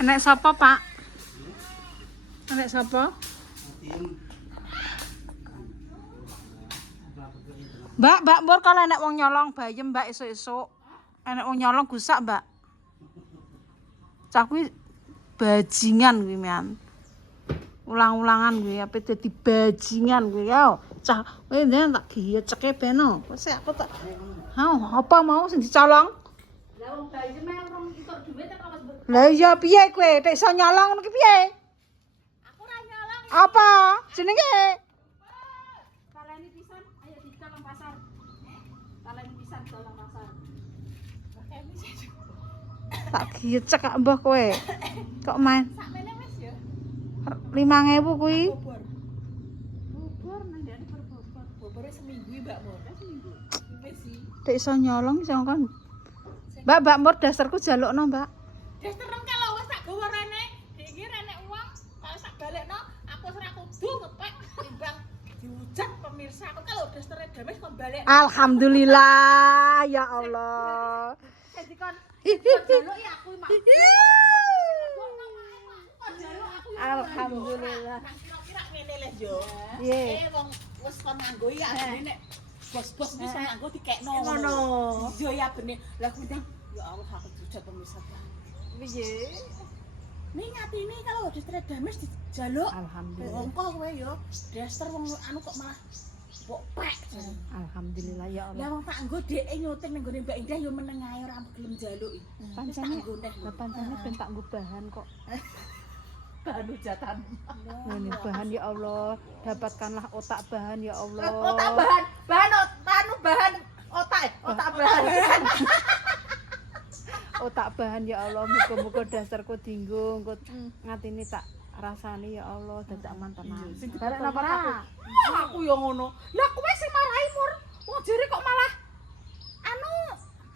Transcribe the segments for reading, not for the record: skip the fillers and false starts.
Enek sapa, Pak? Enek sapa? Mbak, Mbur kalau enek wong nyolong bayem, Mbak, esuk-esuk. Enek wong nyolong gusak, Mbak. Cah kuwi bajingan kuwi, men. Ulang-ulangan kuwi ape dadi bajingan kuwi ya. Cah kowe ndek tak giyeceke beno. Wis aku tak. Apa mau sing dicolong? Lah wong bayem rong entuk dhuwit kok wis. Lah iya piye kowe? Nek iso nyolong ngono ki piye? Aku ora nyolong. Apa jenenge? Taleni pisan, ayo dicolong pasar. Taleni pisan colong pasar. Tak giyecek kak mbah kowe. Kok main? Sakmene wis ya. 5.000 kuwi. Bubur nang ndene berbobor. Bobore seminggu, Mbak Mo. Seminggu. Wis sih. Nek iso nyolong iso kan. Mbak Mur dasarku jalukno, Mbak. Dasterem kalau wis tak gawa rene, iki rene uang, kalau sak balekno aku ora kudu ngepek timbang dihujat pemirsa. Aku kalau dastere dames kon balik. Alhamdulillah ya Allah. Jadi kon jaluk ya aku mak. Alhamdulillah. Kira-kira ngene le yo. Piye? Wong wis kon nganggo ya nek bos-bos wis nganggo dikekno. Ngono. Iya ya bener. Lah kuwi ya Allah aku dihujat pemirsa. Piye? Ning ngatine kalau dastere dames dijaluk. Alhamdulillah. Engko kowe yo daster wong anu kok malah mbok pek. Alhamdulillah ya Lah Allah. wong tak nggo dheke nyuting ning gone Mbak Indah yo meneng ae ora gelem njaluk. Pancene ben tak nggo bahan kok. Bahan hujatan. Ini bahan ya Allah, dapatkanlah otak bahan ya Allah. Otak bahan otak bahan. Otak bahan ya Allah, muga-muga dasarku dinggo, engko ngatini tak rasani ya Allah, dadak mantenan. Barek napa aku? Aku yo ngono. Lah kowe sing marahi Mur. Wong jere kok malah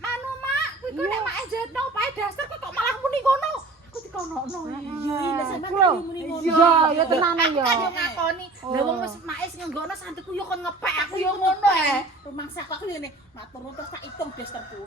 anu mak, kuwi kok nek mak jetno opahe daster kok malah muni ngono. Aku dikonokno. Iya, nek sampeyan muni ngono. Iya, ya tenane ya. Aku ngakoni. Lah wong wis mak sing nggono santriku yo kon ngepek aku yo ngono Rumangsa aku ngene, matur nuwun terus tak itung dasterku.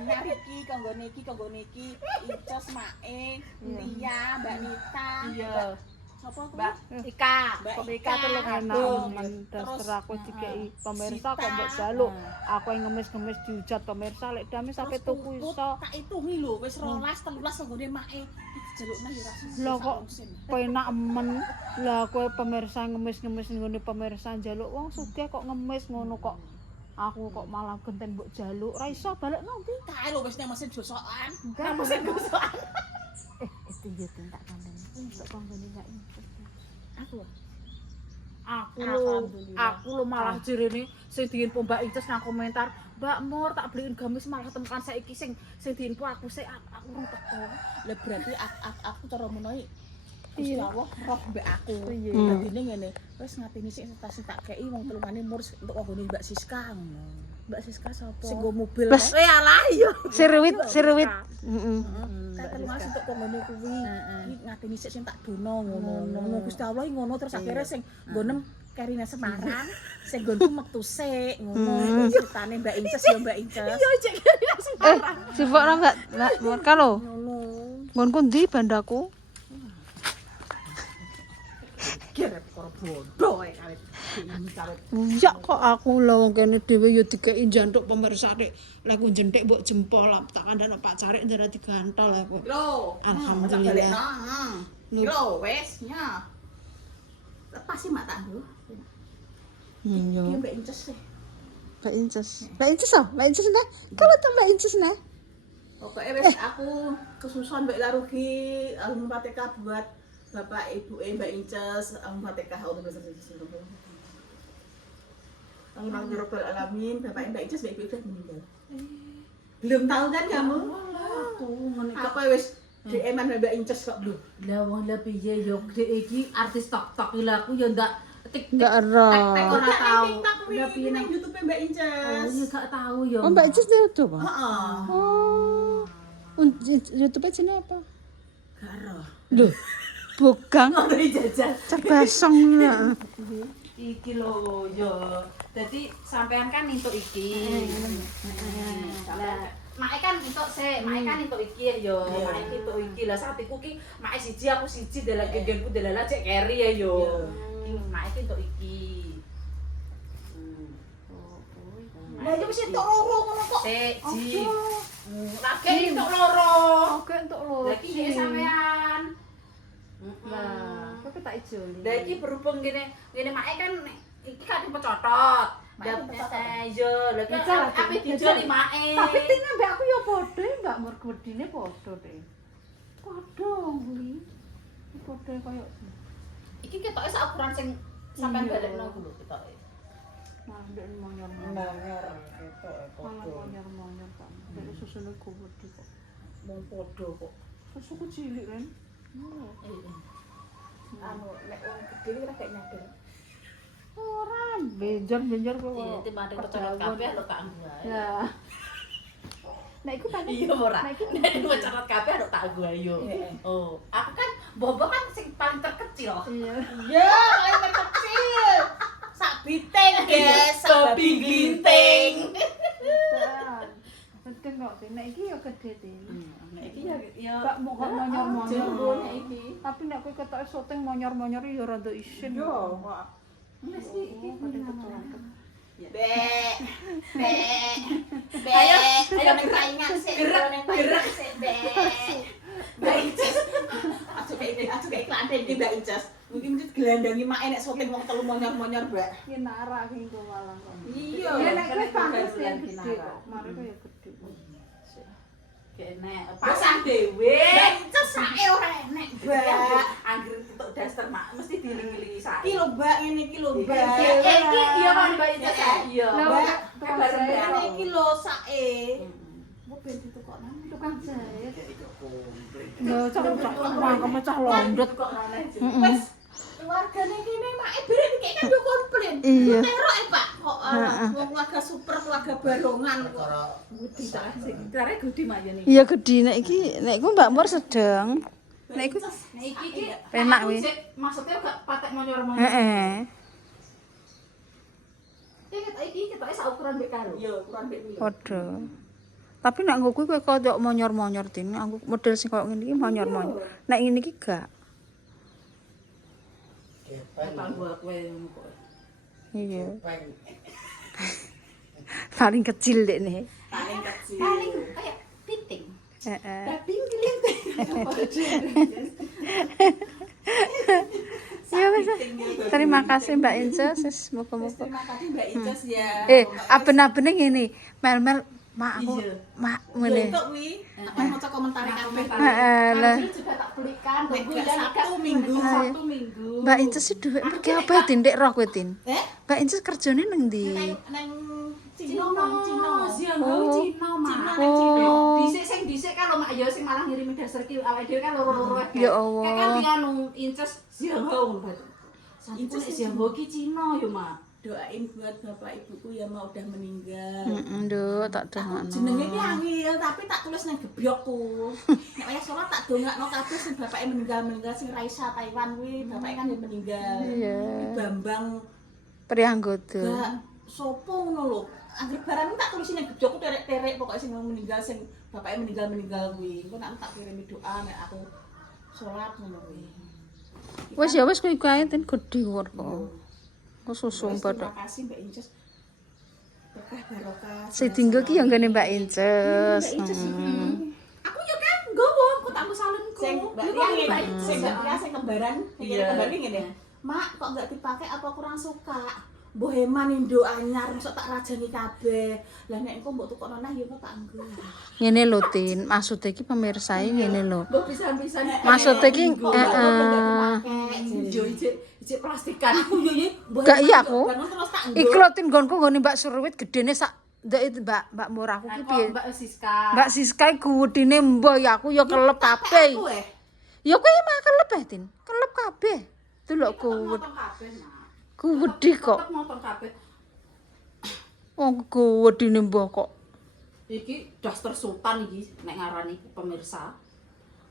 Nyari iki kanggo niki, Icos Mae, Tia, Mbak Nita. Iya. Sapa kuwi? Mbak Ika. Mbak Ika telung enak daster aku dikeki pemirsa kok mbok jaluk. Aku yang ngemis-ngemis dihujat pemirsa lek dame sampe tuku iso. Tak itungi lho wis 12 13 kanggone Mae. Dijalukna yo ra susah. Lah kok penak men. Lah kowe pemirsa ngemis-ngemis nggone pemirsa njaluk wong sugih kok ngemis ngono kok. Aku kok malah genten mbok jaluk. Ra iso balik nanti. Kae lho wis nang mesin gosokan. Nang mesin gosokan. Itu yo tak kandhani. Untuk kanggone gak inces. Aku lo malah jerene sing diinfo Mbak Inces nang komentar, Mbak Mur tak beliin gamis malah temukan saiki sing diinfo aku sik aku urung teko. Lah berarti aku cara menawi Gusti Allah roh mbek aku. Iya. Dadine ngene, wis ngatini sik sing tak kei wong telungane Mur untuk kanggone Mbak Siska ngono. Mbak Siska sapa? Sing nggo mobil. Alah iya. Sirwit. Heeh. Telungan untuk kanggone kuwi. Iki ngatini sik sing tak dono ngono. Gusti Allah ngono terus akhire sing nggonem Karina Semarang, sing nggonku metu sik ngono. Ceritane Mbak Inces ya Mbak Inces. Iya cek Karina Semarang. Sibukno Mbak Mur kalau Ngono. nggonku ndi bandaku? Kira karo bodoh ae kawit. Ya kok aku lho wong kene dhewe ya dikeki jantuk pemirsa nek lek ku jentik mbok jempol tak kandhane Pak Carik ndara digantol aku. Lho, Alhamdulillah. Lho, wes nya. Lepas sih mak tak nggo. Iya. Iki Mbak Inces sih. Mbak Inces. Mbak Inces oh, Mbak Inces nah. Kalau tuh Mbak Inces nah. Pokoknya wes aku kesusahan Mbak Larugi album Fatihah buat Bapak Ibu Mbak Inces album Fatihah untuk bersama-sama. Alhamdulillah alamin, Bapak Mbak Inces Mbak Ibu udah meninggal. Belum tahu kan kamu? Aku ngene kok Apa wes DM-an Mbak Inces kok lho. lah wong lah piye yo iki artis tok-tok iki lah aku yo ndak Enggak ero. tek ora tahu. Udah piye nang YouTube Mbak Oh, Inces. yo gak tahu yo. Oh, Mbak Inces di YouTube. Ah? Heeh. Oh. YouTube-nya jenenge apa? Karo. Loh. Bukan. Ngono jajal. Cek basong ya. Iki lho yo. Dadi sampean kan entuk iki. Lah Mak kan entuk sik, mak kan entuk iki yo. Mak entuk iki lah sapiku ki mak siji aku siji dalan gendenku dalan cek keri ya yo. Mak entuk iki. Lah yo wis entuk loro ngono kok. Siji. Lagi entuk loro. Oke untuk lo. Lah iki sampean. Lah, kok tak ijo. Lah iki berhubung ngene mak kan iki kan pecotot. Iya, lha ape dijoli mae. Tapi tine mbak aku ya padha mbak mergo wedine padha deh. Padha kuwi. Padha koyo Iki ketoke sak ukuran sing sampean balekno ku lho ketoke. Nah, ndek monyor. Nangor ketoke Malah padha. monyor kan. Dari susune kuwedi kok. Mung padha kok. Susuku cilik kan. Anu nek wong gedhe ora gak nyadar. Ora benjor kok. Iya, timane kecolot kabeh lho tak anggo ae. Ya. Nek iku paling Iya ora. Nek iku Nek kecolot kabeh lho tak anggo ae yo. Oh, aku kan bobo kan sing paling terkecil. iya. Ya, paling terkecil. Sak biteng, guys, sak binting. Penting kok, nek iki ya gede tin. Nek iki ya Gak mau kok monyor-monyor. nek iki. Tapi nek kowe ketoke syuting monyor-monyor ya rada isin. Yo, kok Wis iki kecolot. Bek. Bek. Bek. Ayo nek saingan sik. Gerak sik, Bek. Mbak Icas. Aja kayak iklan iki Mbak Icas. Mungkin mesti gelandangi mak nek syuting wong telu monyor-monyor, Mbak. Ki nara ki engko malah kok. Iya, Ya nek kowe kan pantes bulan ya gede Kinara. kok. Mare kok ya gede. Kene pasang dhewe. Mbak Icas sae ora enek, Mbak. Anggere tutuk daster mak mesti dilingi-lingi sae. iki lho Mbak, ngene iki lho Mbak. Iki iya kan Mbak Icas. Iya. Mbak, bareng ngene iki lho sae. Kok ben ditukokno Tukang jahit. Komplit. Ya cah mangkeme cah londot. kok ana. Wes keluargane kene mak beren iki kan yo komplain. Iya. Terok Pak, kok wong keluarga super, keluarga barongan kok. Budi tak sing. Kare Budi mak ya nih. Iya gede nek iki nek iku Mbak Mur sedang. Nek iku Nah iki ki Enak, aku wi. sik, maksudnya gak patek monyor-monyor. heeh. Iki ketoke sak ukuran mbek karo. Iya, ukuran mbek kuwi. Padha. Tapi nek nggo kuwi kowe koyo monyor-monyor tin. Aku model sing koyo ngene iki monyor-monyor. Nek ngene iki gak. Kepen. Tak gua kowe ngono kok. Iya. Kepen. Paling kecil dek nih. Paling kecil. Paling kayak piting. Heeh. Daging gelinting. Ya wis. Terima kasih Mbak Inces, muga-muga. Terima kasih Mbak Icas ya. Aben-abene ngene. Mel-mel mak aku Iya. mak Yo ngene. entuk kuwi. Aku maca komentar kabeh. Heeh, lah. Anjir juga tak belikan. Nek Tunggu gak ya, Sabtu Minggu. Sabtu Minggu. Mbak Inces sih dhuwit pergi apa tin ndek roh kowe tin? Mbak Inces kerjane nang ndi? Nang Cina, Cina, nang Cina. Sianggau Cina, Mak. Cina nang Cina. Dhisik sing dhisik kan lho Mak ya sing malah ngirimi dasar ki awake dhewe kan loro-loro wae. Ya Allah. Kayak kan dianu Inces Sianggau ngono. Inces Sianggau ki Cina ya Mak. Doain buat bapak ibuku yang mau udah meninggal. Nduk tak Jenenge dongakno. ki angel tapi tak tulis nang gebyokku. Nek wayah salat tak dongakno kabeh sing bapake meninggal sing Raisa Taiwan kuwi bapake kan yang meninggal. Iya. Bambang Prianggoda. gak sopo ngono lho. Anggere barang tak tulis nang gebyokku terek-terek pokoke sing meninggal sing bapake meninggal kuwi. Engko nek tak kirimi doa nek aku salat ngono kuwi. Wis ya wis kowe iku ae tin gedhe kok. Kok susung padha. Terima kasih Mbak Inces. Berkah barokah. Sedinggo ki ya nggone Mbak Inces. Aku yo kan nggowo, aku tak salenku. Sing Mbak Ria sing Mbak Ria sing kembaran, kembaran iki ngene. Mak, kok enggak dipakai apa kurang suka? Mbok Heman indo anyar, mosok tak rajani kabeh. Lah nek engko mbok tukokno nah yo tak anggo. Ngene lho tin, maksud iki pemirsa ngene lho. Mbok pisan-pisan. Maksud iki heeh. Yo ijik plastikan. Aku yo Mbok Gak iya aku. bangun terus tak anggo. Iki lho tin nggonku nggone Mbak Surwit gedene sak ndek Mbak Murah aku ki piye? Mbak Siska. Mbak Siska iku gedene mbah ya aku ya kelep kabeh. Aku Ya kowe mah kelep tin. Kelep kabeh. Delok kuwet. Motong kabeh, Mak. Kuwedi kok. Tetep motong kabeh. Wong kuwedine mbah kok. Iki daster sultan iki nek ngarani pemirsa.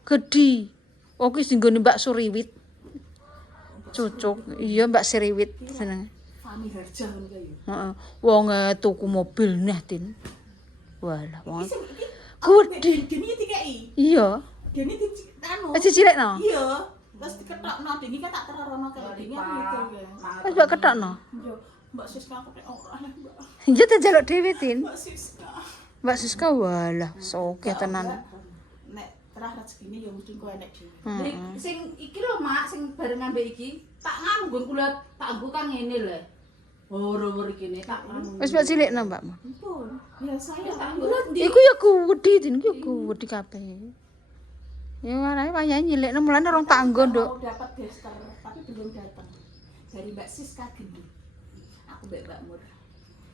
Gedhi. Oh ki sing nggone Mbak Suriwit. Cucuk. Iya Mbak Suriwit jenenge. Fami Harja ngono kae. Heeh. Wong tuku mobil neh tin. Walah wong Iki Gede. Dene dikeki. Iya. Dene anu. Cicilekno. Iya. Terus diketokno dene kan tak terono karo dene aku mikir ya. Wis mbak ketokno. Yo, Mbak Siska aku nek ora Mbak. Iya tak jaluk dhewe tin. Mbak Siska. Mbak Siska walah sokeh tenan. Nek terah rezekine ya mesti kowe enek dhewe. Nek sing iki lho Mak, sing bareng ambek iki, tak nganu nggon kula tak nggo kang ngene lho. Woro-woro kene tak nganu. Wis mbak cilikno mbak. Ampun. Ya saya Tak tak nggo ndi? Iku ya gede tin, iku ya gede kabeh. Ya wayahe wayahe nyilikno mulane rong tak nggo, Nduk. mau dapat gester tapi belum datang. Dari Mbak Siska gendut. Aku Mbak Mur.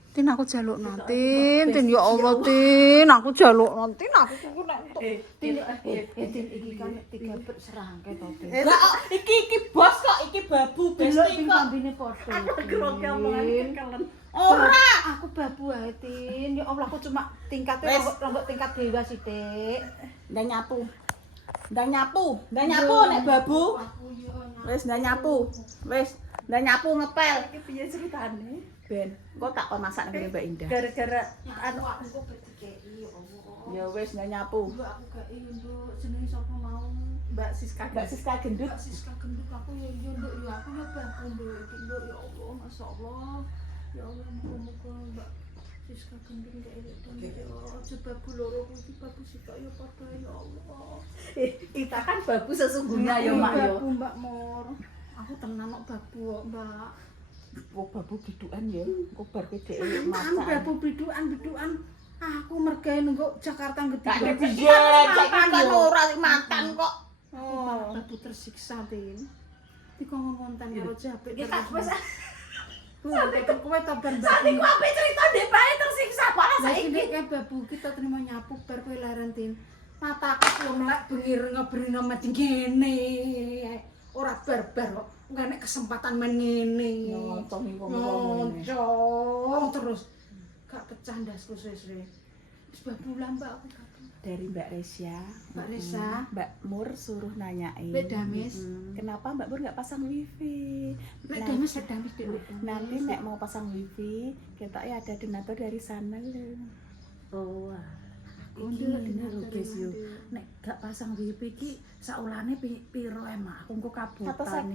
Tin aku jalukno tin ya Allah tin aku jalukno tin aku kudu nek entuk. Tin iki kan 3 bet serangke to, Tin. Lah iki bos kok iki babu Delok besti ping kok. kambine padha. Aku groge omongan kekelen. Ora, aku babu ae, Tin. Ya Allah, aku cuma tingkatnya Wes. rombok tingkat dewa sithik. Ndak nyapu. Ndak nyapu nek babu. Wis ndak nyapu. Wis ndak nyapu ngepel. Iki piye ceritane? Ben, kok tak kon masak nang Mbak Indah. Gara-gara anu aku kok dikeki ya Allah. Ya wis ndak nyapu. Mbak aku gak Nduk, jenenge sapa mau? Mbak Siska. Mbak Siska gendut. Mbak Siska genduk aku ya iya Nduk, ya aku ya babu Nduk. Iki Nduk ya Allah, masyaallah. Ya Allah, muga-muga Mbak Siska genduk gak elek dan ya aja babu loro iki babu sitok ya padha ya Allah. Kita kan babu sesungguhnya ya Mak ya. Babu Mbak Mor. Aku tenan kok babu kok, Mbak. Oh babu bidukan ya. Kok bar dhek Anu masak. babu bidukan. Aku mergawe nunggu Jakarta gede. Gak ada pijen, kan ora mantan kok. Oh, babu tersiksa, Tin. Dikongkon konten karo Japik. Ya tak wis. Sampai kowe to bar Sate babu. ku ape cerita ndek bae tersiksa malah Lah saiki. iki kayak babu kita terima nyapu bar kowe leren, Tin. Mataku yo melek bengir ngebrino mati ngene. Ora barbar kok. Enggak nek kesempatan men ngene. Nonton iki ngomong. Moncong terus. Gak pecah ndasku sesre. Wis babu lah Mbak aku babu. Dari Mbak Resya. Mbak Resa. Mbak Mur suruh nanyain. Mbak Damis. Kenapa Mbak Mur nggak pasang wifi? Nek Nah, Damis Dek. nanti nek mau pasang wifi, kita ya ada donatur dari sana loh. Oh, Iki lho guys yo. Nek gak pasang wifi ki saulane piro emak? Aku engko kabutan.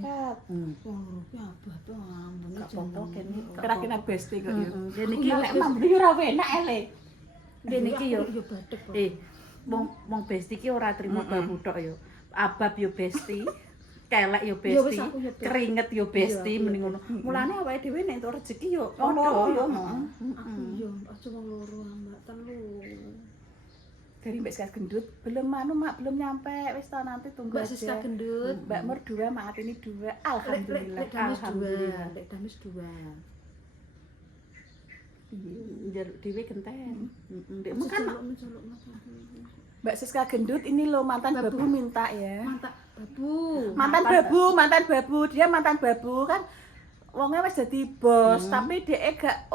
Oh, ya abah tuh ampun. Gak apa-apa kene. Kira-kira besti kok yo. Dene Iki iki nek mambu yo ora enak ele. dene iki yo badhek kok. Wong besti ki ora trimo babu tok yo. Abab yo besti, kelek yo Ya wis besti, aku yo besti. keringet yo besti Iya, mending ngono. Mulane awake dhewe nek entuk rezeki yo padha yo. Aku yo aja wong loro Mbak telu. Dari Mbak Siska gendut belum Mak belum nyampe wis ta nanti tunggu Mbak Siska aja. gendut. Mbak Mur 2 Mak ini 2. Alhamdulillah. Lek Damis 2. Alhamdulillah. Lek Damis 2. Njaluk dhewe genten. Ndek Kan kan mencolok Mbak Siska gendut ini loh mantan babu minta ya. mantap babu. Mantan babu, dia mantan babu kan wongnya wis dadi bos, tapi dia gak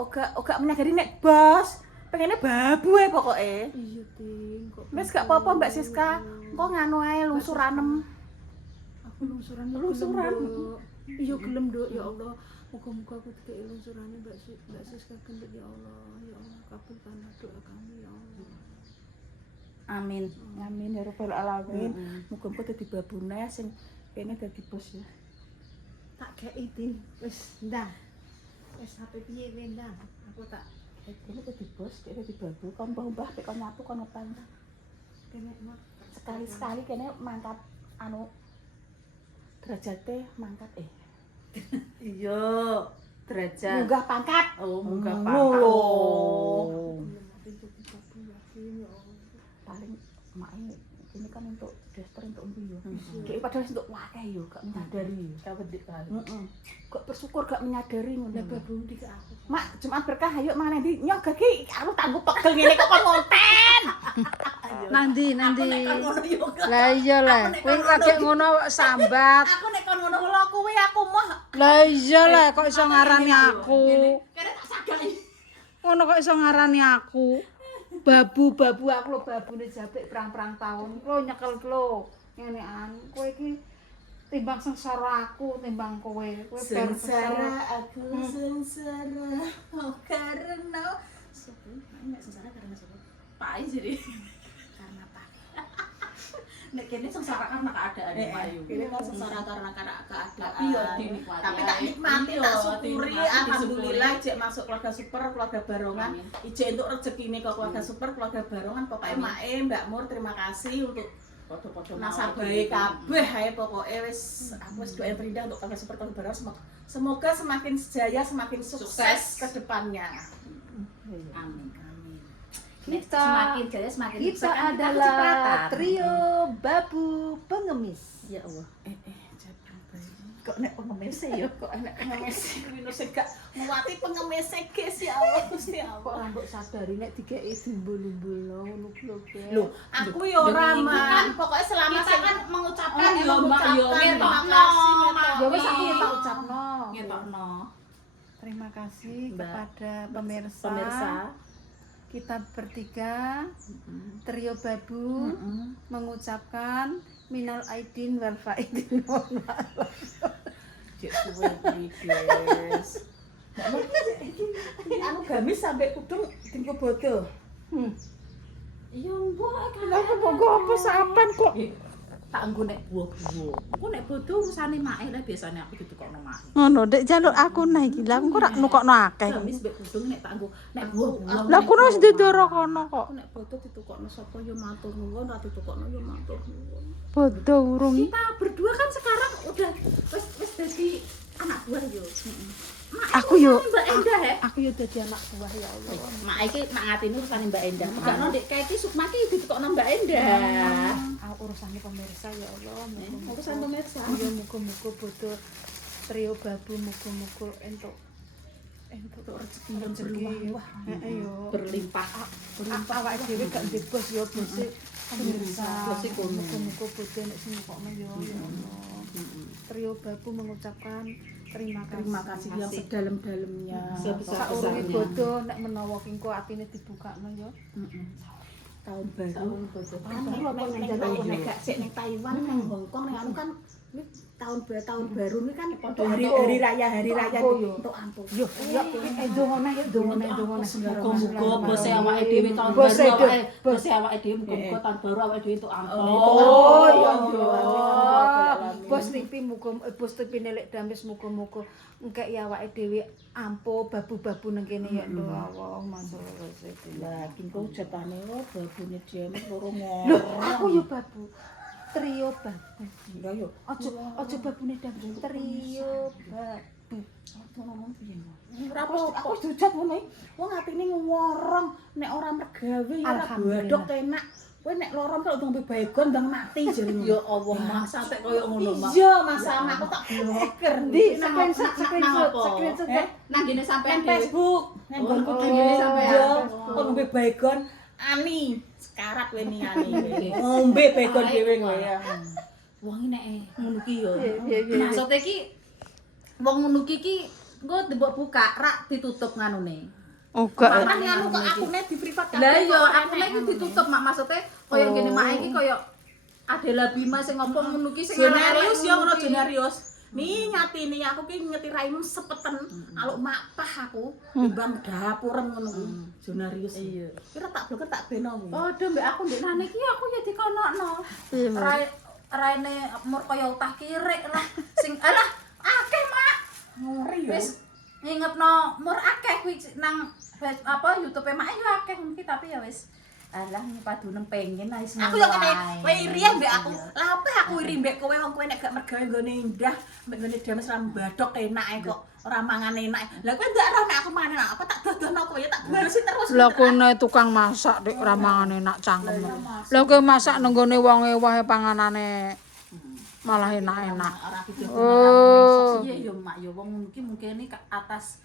menyadari nek bos. Pengennya babu ya pokoknya. Iya, Tin. Kok Wis gak apa-apa Mbak Siska, engko nganu ae lungsuranem. aku lungsuran Lungsuran. Iya gelem Nduk ya Allah. Muga-muga aku dikei lungsurane Mbak Siska gendut ya Allah. Ya Allah kabulkanlah doa kami ya Allah. amin. Amin ya rabbal alamin. Muga-muga dadi babune sing kene dadi bos ya. Tak kei Tin. Wis ndang. Wis HP piye wae ndang. Aku tak Kene dadi bos, dia dadi babu, kon mbah pek kon nyapu kon ngepel. kene mak Sekali-sekali kene mangkat anu derajate mangkat Iya, derajat. munggah pangkat. Oh, munggah Oh. pangkat. belum mati jadi babu yakin ya Allah. Paling mae ini kan untuk daster untuk mbiyo. Dek padahal untuk wakeh yo gak menyadari. Kawedik kali. Kok bersyukur gak menyadari ngono. Lah babu ndi ke aku. Mak, Jumat berkah ayo mangan ndi nyogah ki aku tangguh pegel ngene kok kon ngonten. Nanti. Ngono yo. Lah iya lah, kowe lagi ngono kok sambat. Aku nek kon ngono lho kuwi aku mah Lah iya lah kok iso ngarani aku. kene tak sagai. Ngono kok iso ngarani aku. Babu aku lho babune Japik perang-perang tahun. Lho nyekel lho. Ngene an, kowe iki timbang sengsara aku timbang kowe. Kowe bar Sengsara aku sengsara oh karena Sengsara karena siapa? Pak Ai jadi. Nek kene sengsara karena keadaan Pak Yu. Ini kan sengsara karena keadaan. Tapi yo dinikmati. Tapi tak nikmati, Iya, tak syukuri. dinikmati, Alhamdulillah, disyukuri. ijek masuk keluarga super, keluarga barongan. Amin. Ijek untuk rezekine ke keluarga super, keluarga barongan. Pokoknya Mae, Mbak Mur, terima kasih untuk Podo-podo nasabahe kabeh ae pokoke wis aku wis doain terindah untuk keluarga super, keluarga barongan. Semoga semakin jaya, semakin sukses Sukses. ke depannya. Amin. Amin. Kita- Semakin jaya semakin Kita sukses, kan kita adalah cipratan. trio babu pengemis. Ya Allah. Jabang bayi. Kok nek pengemis ya kok enak Pengemis Windows gak nguwati pengemis guys ya Allah Gusti Kok Allah. ora mbok sadari nek dikeki dimbul-imbul ngono ku lho. Loh, aku yo ora Demi ibu man. kan, Pokoknya selama kita kan mengucapkan Oh, ya yo, Mbak, yo, mengucapkan terima terima kasih, kasih Mbak. Ya wis aku Iya. ya tak ucapno. Ngetokno Terima kasih Mbak. kepada pemirsa. pemirsa. Kita bertiga trio babu mengucapkan minal aidin wal faidin. Cek suwe iki, guys. Anu gamis sampai kudung tingko bodo. Iya mbok kan. Lah kok apa sapan kok? Tak nggo nek buah-buah. Aku nek bodo urusane mae lah biasane aku ditukokno mae. Ngono, Dek jaluk aku nah iki. Lah engko rak nukokno akeh. Gamis mbek kudung nek tak nggo nek buah-buah. Lah kuwi wis didoro kono kok. Aku nek bodo ditukokno sapa yo matur nuwun, ora ditukokno yo matur nuwun. Bodo urung. Kita berdua kan sekarang udah wis dadi anak buah yo. Aku yo Mbak Endah ya. Aku ya dadi anak buah ya Allah. Mak iki mak ngatini urusane Mbak Endah. Pegakno ndek kae iki Sukma iki ditukokno Mbak Endah. Urusannya pemirsa ya Allah. Urusan pemirsa. Ya muga-muga bodo trio babu muga-muga entuk rezeki. Heeh yo. Berlimpah. Awake dhewe gak ndek bos ya bose pemirsa. Bose kono. Muga-muga bodo nek sing kokno ya Allah. Trio babu mengucapkan terima Kasih yang sedalam-dalamnya. Saurunge bodo nek menawa kengko atine dibukakno ya. Tahun baru. Kan baru apa nek yang nek jaga nek gak sik ning Taiwan, ning Hong Kong, ning anu kan ini tahun baru ini kan Untuk hari raya ampuh, yo. untuk ampuh. Yo, ya ndonga ya ndonga. Muga-muga bose awake dhewe tahun Bose baru dhewe. awake bose awake dhewe muga-muga tahun baru awake dhewe entuk ampun. Oh, ya Allah. Bos TV muga bos TV nelek dames muga-muga engkek ya awake dhewe ampuh babu-babu nang kene ya ndo Allah masyaallah. Lah, kengko jatane lo babune dhewe loro Lho, ngomong. aku yo babu. Trio babu. Lah yo. Aja babune dames trio babu. Ngomong piye? Ora aku wis dujat ngono iki. Wong atine ngorong nek ora mergawe ya ora Alhamdulillah. godhok tenak. Kowe nek lorong kalau ndang baygon ndang mati jare. Ya Allah, Mak, sampe koyo ngono, Mak. Iya, masalah aku tak bloker Di Nang screenshot. Nang gene sampean nang Facebook, nang nggonku Oh, dhewe oh, sampean. Facebook. Kok ngombe baygon ani sekarat kowe ni ani. Ngombe baygon dhewe kowe ya. Wong iki nek ngono ki yo. Iya. Maksudnya ki wong ngono ki engko mbok buka rak ditutup nganune. Oh gak. Kan anu kok akune di privat kabeh. Lah yo kok akune iki ditutup Mak, maksudnya koyo ngene Mak iki koyo Adela Bima sing ngomong ngono ki sing Jenarius ya ngono Jenarius. Nih nyatine aku ki ngetiraim sepeten aluk mapah aku timbang dapuren ngono ku. Jenarius. Iya. Kira tak bloker tak beno kuwi. Padha mbek aku ndek nane ki aku ya dikonokno. Raine mur kaya utah kirik lah sing alah akeh Mak. Ngeri yo. Wis ngingetno mur akeh kuwi nang apa YouTube Mak yo akeh mungkin tapi ya wis alah padu nang pengen wis Aku yo kene kowe iri mbek aku. Lah apa aku iri mbek kowe wong kowe nek gak mergawe nggone indah, mbek nggone dames ra mbadok enak kok ora mangan enak. Lah kowe ndak ora nek aku mangan enak, apa tak dodono kowe ya tak balesi terus. Lah kene tukang masak Dik ora mangan enak cangkem. Lah kowe masak nang gone wong wae panganane malah enak-enak. ora video Oh. iya yo Mak yo wong mungkin ke atas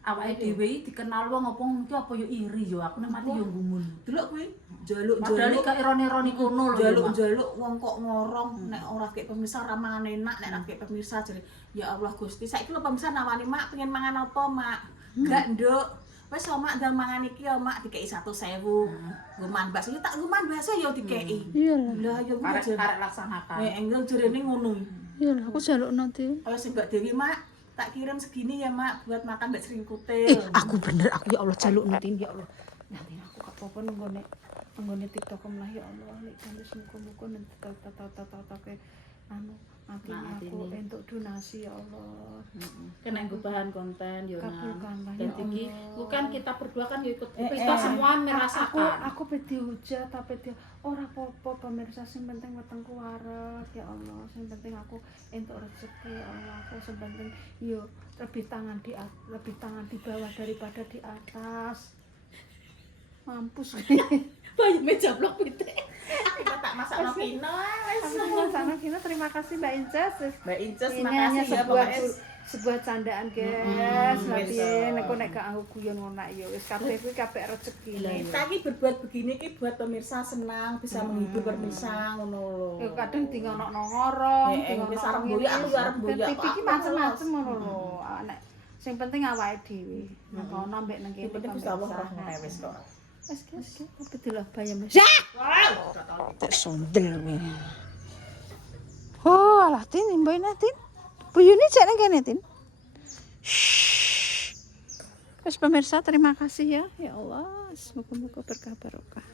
awake dhewe dikenal wong apa mungkin apa yo iri yo aku nek mati yo gumun. Delok kowe Padahal jaluk-jaluk gak ironi-ironi kono lho. Mak. jaluk-jaluk wong kok ngorong nek ora kek pemirsa ora mangan enak nek ora kek pemirsa jare ya Allah Gusti saiki lho pemirsa nawani Mak pengen mangan apa Mak gak nduk wis Mak ndang mangan iki ya Mak dikeki 1.000 guman bakso ya tak guman bakso ya dikeki Iya lah lah. ya kuwi jare Karek laksanakan. enggak jarene ngono Iya lah aku jaluk nanti. ayo sing Mbak Dewi Mak tak kirim segini ya Mak buat makan Mbak Sering Ih, Kutil aku bener aku ya Allah jaluk nanti ya Allah. Nanti aku gak apa-apa nang gone anggone TikTok lah ya Allah nek kan wis muga-muga nek tata ke anu atine aku entuk donasi ya Allah. Kena nggo bahan konten yo nang. Kabulkanlah ya Dadi iki Allah. bukan kita berdua kan yo ikut kita semua merasakan. Aku pe dihujat tapi dia ora apa-apa pemirsa sing penting wetengku waras ya Allah. Sing penting aku entuk rezeki ya Allah. Aku sing penting yo lebih tangan di bawah daripada di atas. Mampus. Bayi meja blok pitik. Kita tak masak no Vino wis. Sama Vina, terima kasih Mbak Inces. Mbak Inces Ini hanya makasih ya sebuah pokoknya. sebuah candaan guys. Nanti bisa. nek nek gak aku guyon ngono ya wis kabeh kuwi kabeh rezeki. Kita iki berbuat begini ki buat pemirsa senang, bisa menghibur pemirsa ngono lho. Ya kadang dingonokno ngorong, Wis arep mboyo aku yo arep mboyo. TV iki macam-macam ngono lho. Nek sing penting awake dhewe. Nek ono mbek nang kene Yang penting Gusti Allah rahmane wis kok. Wis apa dilah bayam. Ya. Tak sondel we. Oh, alah Tin, mbok Tin. Buyune cek nang kene Tin. Wes pemirsa terima kasih ya. Ya Allah, semoga-moga berkah barokah.